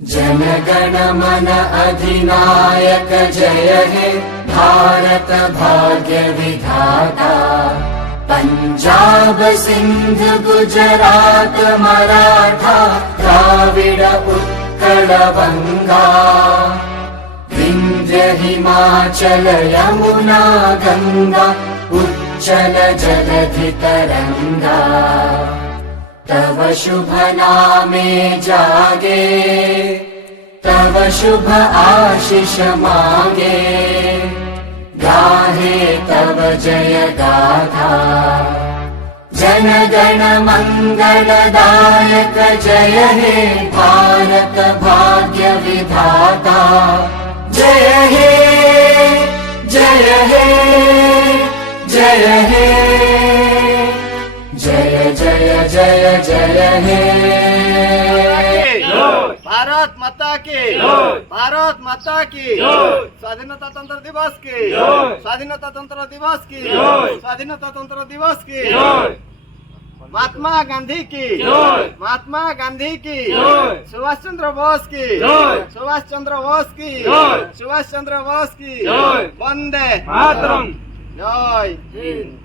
जन गण मन अधिनायक जय हे भारत भाग्य विधाता। पंजाब सिंध गुजरात मराठा द्राविड उत्कल बंगा। विंध्य हिमाचल यमुना गंगा उच्चल जलधि तरंगा। तव शुभ नामे जागे तव शुभ आशीष मांगे। गाहे तव जय गाथा जन गण मंगलदायक जय हे भारत भाग्य विधाता। जय हे जय हे जय हे जय जय जय जय हे। भारत माता की भारत माता की स्वाधीनता तंत्र दिवस की स्वाधीनता तंत्र दिवस की स्वाधीनता तंत्र दिवस की। महात्मा गांधी की महात्मा गांधी की सुभाष चंद्र बोस की सुभाष चंद्र बोस की सुभाष चंद्र बोस की। वंदे मातरम। जय हिंद।